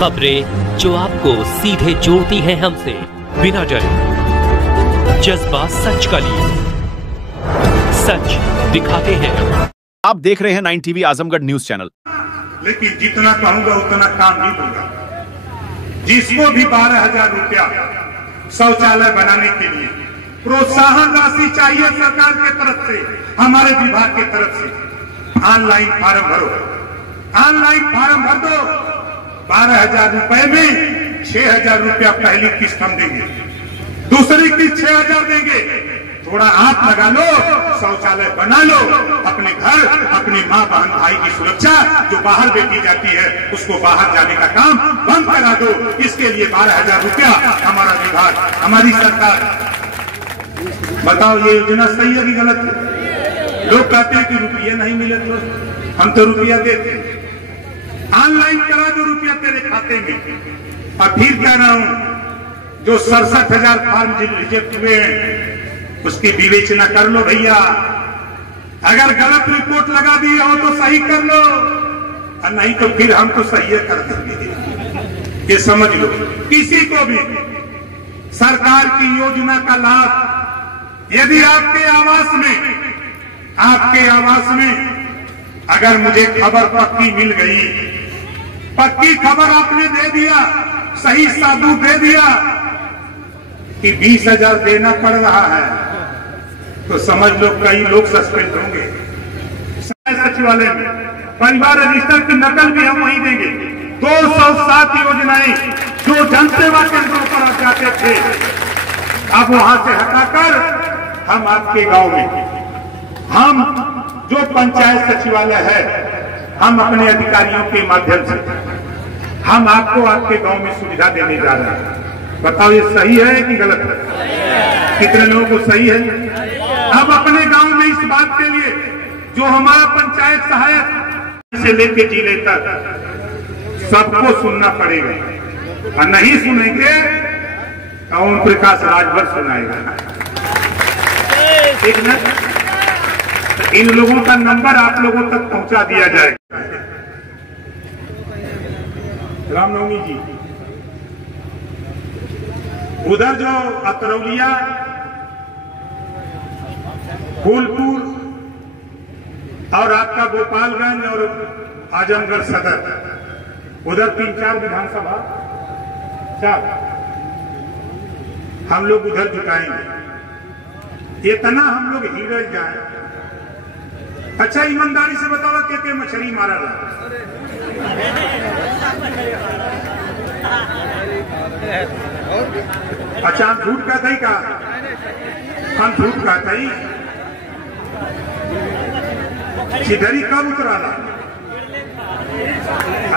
खबरें जो आपको सीधे जोड़ती हैं हमसे, बिना डरे, जज्बा सच का लिए, सच दिखाते हैं। आप देख रहे हैं 9 टीवी आजमगढ़ न्यूज चैनल। लेकिन जितना कहूंगा उतना काम नहीं दूंगा। जिसको भी 12,000 रुपया शौचालय बनाने के लिए प्रोत्साहन राशि चाहिए सरकार के तरफ से, हमारे विभाग की तरफ से, ऑनलाइन फार्म भरो, ऑनलाइन फार्म भर दो। 12,000 रुपए में 6,000 रुपया पहली किस्त हम देंगे, दूसरी किस्त 6,000 देंगे। थोड़ा हाथ लगा लो, शौचालय बना लो, अपने घर, अपनी माँ बहन भाई की सुरक्षा, जो बाहर बेटी जाती है उसको बाहर जाने का काम बंद करा दो। इसके लिए 12,000 रुपया हमारा विभाग, हमारी सरकार। बताओ ये योजना सही है कि गलत है? लोग कहते हैं कि रुपया नहीं मिले तो हम तो रुपया देते हैं। ऑनलाइन करा दो रुपया तेरे खाते में। और फिर कह रहा हूं, जो 67,000 फॉर्म रिजेक्ट हुए हैं उसकी विवेचना कर लो भैया। अगर गलत रिपोर्ट लगा दी हो तो सही कर लो, और नहीं तो फिर हम तो सही कर देंगे। ये समझ लो। किसी को भी सरकार की योजना का लाभ यदि आपके आवास में अगर मुझे खबर पक्की मिल गई, पक्की खबर आपने दे दिया, सही सबूत दे दिया कि 20,000 देना पड़ रहा है, तो समझ लो कई लोग सस्पेंड होंगे। सचिवालय में परिवार रजिस्टर की नकल भी हम वहीं देंगे। 207 योजनाएं जो जनसेवा केंद्रों पर आप जाते थे, अब वहां से हटाकर हम आपके गांव में, हम जो पंचायत सचिवालय है, हम अपने अधिकारियों के माध्यम से हम आपको आपके गांव में सुविधा देने जा रहे हैं। बताओ ये सही है कि गलत है? कितने लोगों को सही है? अब अपने गांव में इस बात के लिए जो हमारा पंचायत सहायक से लेके जिले तक सबको सुनना पड़ेगा, और नहीं सुनेंगे तो ओम प्रकाश राजभर सुनाएगा। ठीक ना? इन लोगों का नंबर आप लोगों तक पहुंचा दिया जाएगा। रामनवमी जी, उधर जो अतरौलिया, फूलपुर और आपका गोपालगंज और आजमगढ़ सदर, उधर 3-4 विधानसभा, 4 हम लोग उधर जुटाएंगे। इतना हम लोग हिल जाए। अच्छा ईमानदारी से बताओ के मछली मारा रहा? अच्छा हम झूठ कहते ही का? हम झूठ कहते ही। सिधरी कब उतरा ला?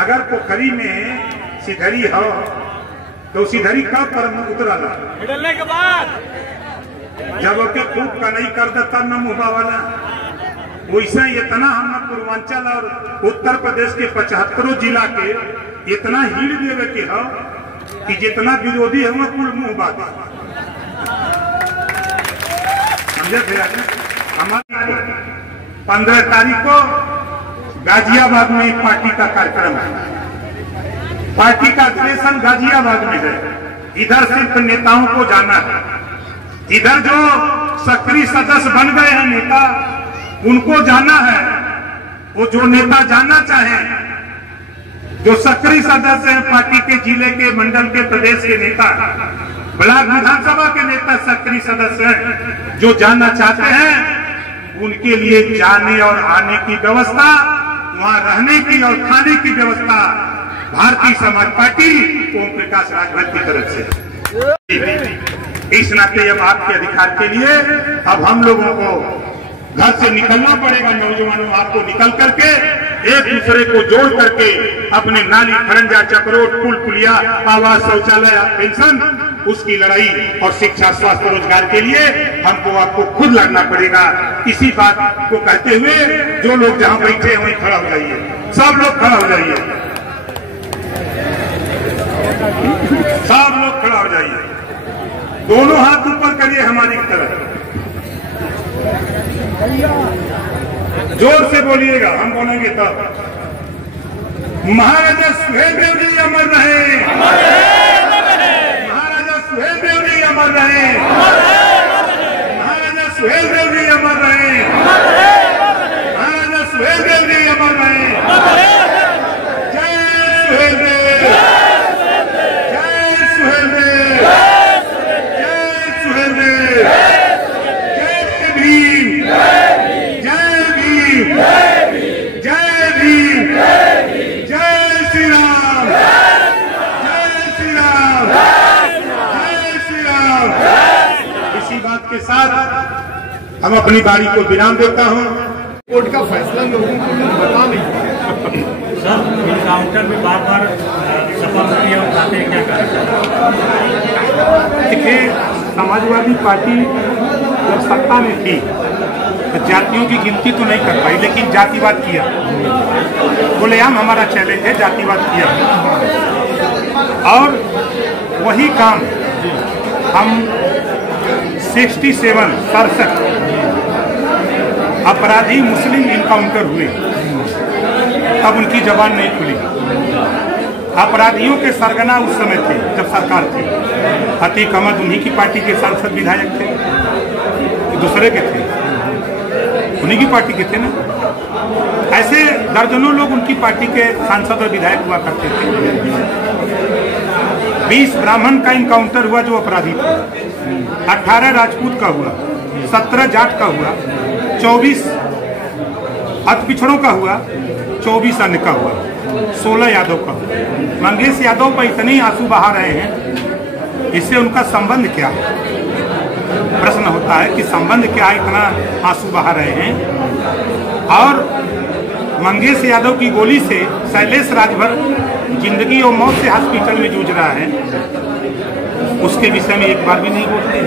अगर पोखरी में सिधरी हो तो सिधरी कब पर उतरा ला? निकलने के बाद, जब ओके खूब का नहीं कर देता न मुंबा वाला। वैसे इतना हम पूर्वांचल और उत्तर प्रदेश के 75 जिला के इतना हीड़ देवे के हो कि जितना विरोधी है वह कुल मुंह बात। समझे भैया? हमारी 15 तारीख को गाजियाबाद में पार्टी का कार्यक्रम है। पार्टी का अधिवेशन गाजियाबाद में है। इधर सिर्फ नेताओं को जाना है। इधर जो सक्रिय सदस्य बन गए हैं नेता, उनको जाना है। वो जो नेता जाना चाहें, जो सक्रिय सदस्य हैं पार्टी के, जिले के, मंडल के, प्रदेश के नेता, ब्लॉक विधानसभा के नेता सक्रिय सदस्य हैं, जो जाना चाहते हैं, उनके लिए जाने और आने की व्यवस्था, वहां रहने की और खाने की व्यवस्था भारतीय समाज पार्टी ओम प्रकाश राजभर की तरफ से। इस नाते अब आपके अधिकार के लिए अब हम लोगों को घर से निकलना पड़ेगा। नौजवानों, आपको निकल करके एक दूसरे को जोड़ करके अपने नाली, खरंजा, चक्रोट, पुल पुलिया, आवास, शौचालय, पेंशन, उसकी लड़ाई और शिक्षा, स्वास्थ्य, रोजगार के लिए हमको आपको खुद लड़ना पड़ेगा। इसी बात को कहते हुए जो लोग जहां बैठे हैं वहीं खड़ा हो जाइए। सब लोग खड़ा हो जाइए। सब लोग खड़ा हो जाइए। दोनों हाथ ऊपर करिए हमारी तरफ। जोर से बोलिएगा, हम बोलेंगे तब। महाराजा सुहेलदेव जी अमर रहे। महाराजा सुहेलदेव जी अमर रहे, महाराजा सुहेलदेव जी अमर रहे, महाराजा सुहेलदेव जी अमर रहे। जय सुहेलदेव, जय सुहेलदेव, जय सुहेलदेव, जय भीम, जय भीम, जय भीम, जय श्री राम, जय श्री राम, जय श्री राम। इसी बात के साथ हम अपनी बारी को विराम देता हूँ। कोर्ट का फैसला लोगों को बता नहीं। सर, इनकाउंटर में बार बार सपा उठाते हैं, क्या करें? देखिए, समाजवादी पार्टी जब सत्ता में थी तो जातियों की गिनती तो नहीं कर पाई, लेकिन जातिवाद किया। खुलेआम हमारा चैलेंज है, जातिवाद किया। और वही काम हम 67 अपराधी मुस्लिम इनकाउंटर हुए, तब उनकी जबान नहीं खुली। अपराधियों के सरगना उस समय थे जब सरकार थी। अतीक अहमद उन्हीं की पार्टी के सांसद विधायक थे, दूसरे के थे, उन्हीं की पार्टी के थे ना। ऐसे दर्जनों लोग उनकी पार्टी के सांसद और विधायक हुआ करते थे। 20 ब्राह्मण का इनकाउंटर हुआ जो अपराधी थे, 18 राजपूत का हुआ, 17 जाट का हुआ, 24 अति पिछड़ों का हुआ, 24 अन्य का हुआ, 16 यादव का हुआ। मंगेश यादव पर इतने आंसू बहा रहे हैं, इससे उनका संबंध क्या है? प्रश्न होता है कि संबंध क्या है, इतना आंसू बहा रहे हैं। और मंगेश यादव की गोली से शैलेश राजभर जिंदगी और मौत से हॉस्पिटल में जूझ रहा है, उसके विषय में एक बार भी नहीं बोलते।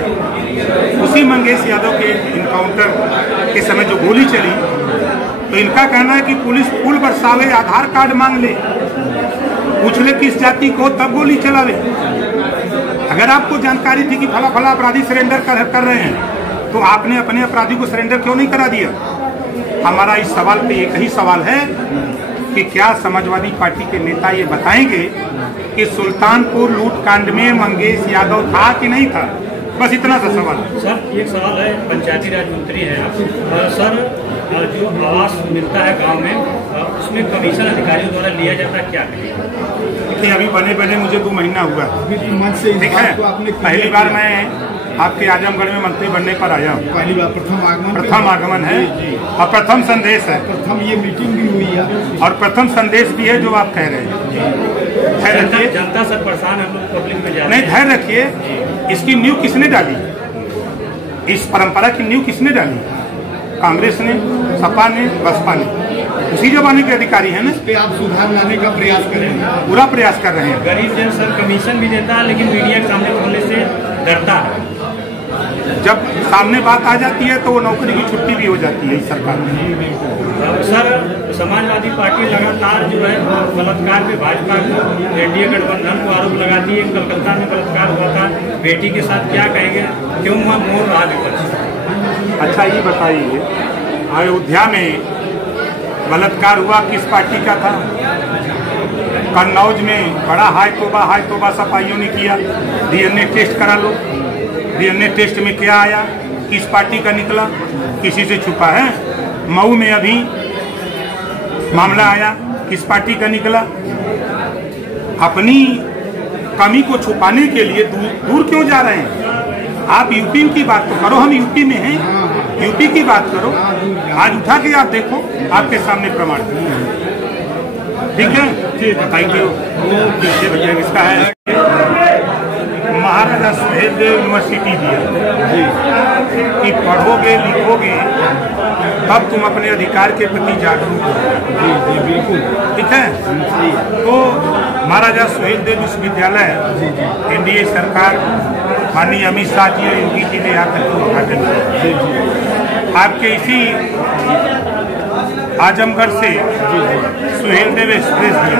उसी मंगेश यादव के इनकाउंटर के समय जो गोली चली, तो इनका कहना है कि पुलिस फूल बरसावे, आधार कार्ड मांग ले, पूछ ले किस जाति को, तब गोली चलावे। अगर आपको जानकारी थी कि फला फला अपराधी सरेंडर कर रहे हैं, तो आपने अपने अपराधी को सरेंडर क्यों नहीं करा दिया? हमारा इस सवाल पे एक ही सवाल है कि क्या समाजवादी पार्टी के नेता ये बताएंगे कि सुल्तानपुर लूटकांड में मंगेश यादव था कि नहीं था? बस इतना सा सवाल है। सर, एक सवाल है, पंचायती राज मंत्री है सर, जो आवास मिलता है गांव में, उसमें कमीशन अधिकारियों द्वारा लिया जाता है, क्या करें? देखिए, अभी बने मुझे 2 महीना हुआ है, ठीक है। पहली बार मैं आपके आजमगढ़ में मंत्री बनने पर आया हूँ। पहली बार प्रथम आगमन है और प्रथम संदेश है। प्रथम ये मीटिंग भी हुई है और प्रथम संदेश भी है जो आप कह रहे हैं। धैर्य रखिए, जनता सब परेशान है, लोग पब्लिक में जा रहे हैं। नहीं, धैर्य रखिए। इसकी नींव किसने डाली? इस परंपरा की नींव किसने डाली? कांग्रेस ने, सपा ने, बसपा ने। उसी जमाने के अधिकारी हैं ना। इस पे आप सुधार लाने का प्रयास करेंगे? पूरा प्रयास कर रहे हैं। गरीब जन सर कमीशन भी देता है, लेकिन मीडिया के सामने बोलने से डरता है। जब सामने बात आ जाती है तो वो नौकरी की छुट्टी भी हो जाती है इस सरकार में। सर, समाजवादी पार्टी लगातार जो है बलात्कार पे भाजपा को, एनडीए गठबंधन को आरोप लगाती है। कलकत्ता में बलात्कार हुआ था बेटी के साथ, क्या कहेंगे, क्यों वहाँ मोड़ रहा विपक्ष? अच्छा, ये बताइए, अयोध्या में बलात्कार हुआ किस पार्टी का था? कन्नौज में बड़ा हाई तोबा सफाइयों ने किया। डीएनए टेस्ट करा लो, डीएनए टेस्ट में क्या आया, किस पार्टी का निकला? किसी से छुपा है? मऊ में अभी मामला आया, किस पार्टी का निकला? अपनी कमी को छुपाने के लिए दूर क्यों जा रहे हैं? आप यूपी की बात तो करो, हम यूपी में हैं, यूपी की बात करो। आज उठा के आप देखो, आपके सामने प्रमाण। ठीक है, थैंक यू। इसका है महाराजा सुहेलदेव यूनिवर्सिटी दिया कि पढ़ोगे लिखोगे तब तुम अपने अधिकार के प्रति जागरूक हो। बिल्कुल ठीक है। तो महाराजा सुहेलदेव विश्वविद्यालय एनडीए सरकार माननीय अमित शाह जी और योगी जी ने यहाँ तक उद्घाटन किया। आपके इसी आजमगढ़ से सुहेलदेव एक्सप्रेस दिया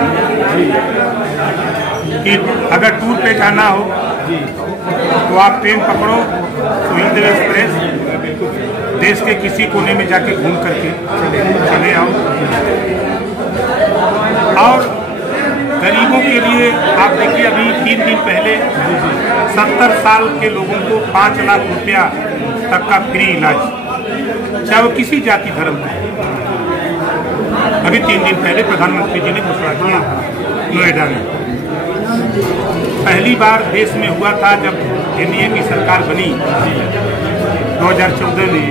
कि अगर टूर पे जाना हो तो आप ट्रेन पकड़ो, सुहेलदेव एक्सप्रेस, देश के किसी कोने में जाके घूम करके चले आओ। और गरीबों के लिए देखिए अभी 3 दिन पहले 70 साल के लोगों को 5 लाख रुपया तक का फ्री इलाज, चाहे वो किसी जाति धर्म का। अभी 3 दिन पहले प्रधानमंत्री जी ने घोषणा किया नोएडा में। पहली बार देश में हुआ था जब एनडीए की सरकार बनी 2014 में,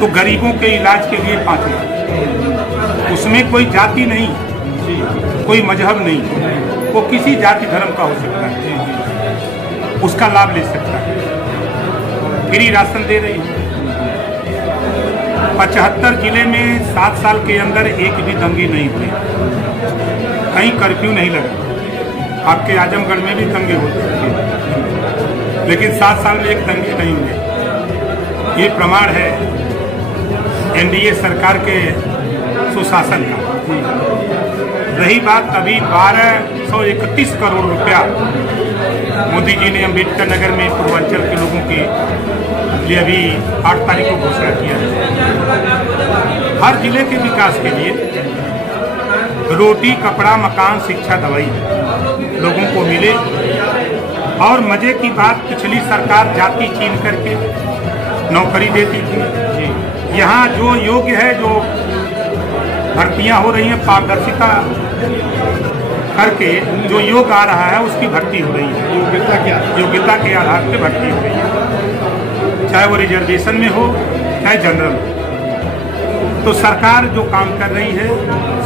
तो गरीबों के इलाज के लिए 5 लाख। उसमें कोई जाति नहीं, कोई मजहब नहीं, वो किसी जाति धर्म का हो सकता है, उसका लाभ ले सकता है। फ्री राशन दे रही है। 75 जिले में 7 साल के अंदर एक भी दंगे नहीं हुए, कहीं कर्फ्यू नहीं लगा। आपके आजमगढ़ में भी दंगे होते हैं, लेकिन 7 साल में एक दंगे नहीं हुए। ये प्रमाण है एनडीए सरकार के सुशासन का। रही बात अभी 1231 करोड़ रुपया मोदी जी ने अम्बेडकर नगर में पूर्वांचल के लोगों के लिए अभी 8 तारीख को घोषणा किया है। हर जिले के विकास के लिए रोटी, कपड़ा, मकान, शिक्षा, दवाई लोगों को मिले। और मजे की बात, पिछली सरकार जाति छीन करके नौकरी देती थी। यहाँ जो योग्य है, जो भर्तियां हो रही हैं, पारदर्शिता करके जो योग आ रहा है उसकी भर्ती हो रही है। योग्यता के आधार पर भर्ती हो रही है, चाहे वो रिजर्वेशन में हो चाहे जनरल हो। तो सरकार जो काम कर रही है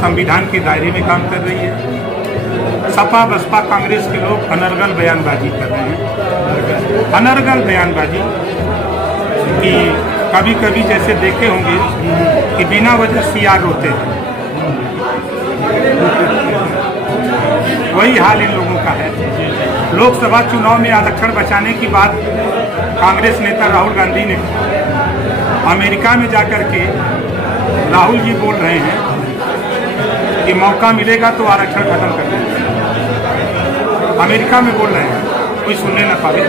संविधान के दायरे में काम कर रही है। सपा बसपा कांग्रेस के लोग अनर्गल बयानबाजी कर रहे हैं, अनर्गल बयानबाजी कि कभी कभी जैसे देखे होंगे कि बिना वजह सियार रोते हैं, वही हाल इन लोगों का है। लोकसभा चुनाव में आरक्षण बचाने की बात कांग्रेस नेता राहुल गांधी ने अमेरिका में जाकर के राहुल जी बोल रहे हैं कि मौका मिलेगा तो आरक्षण खत्म कर देंगे। अमेरिका में बोल रहे हैं, कोई सुनने न पावे।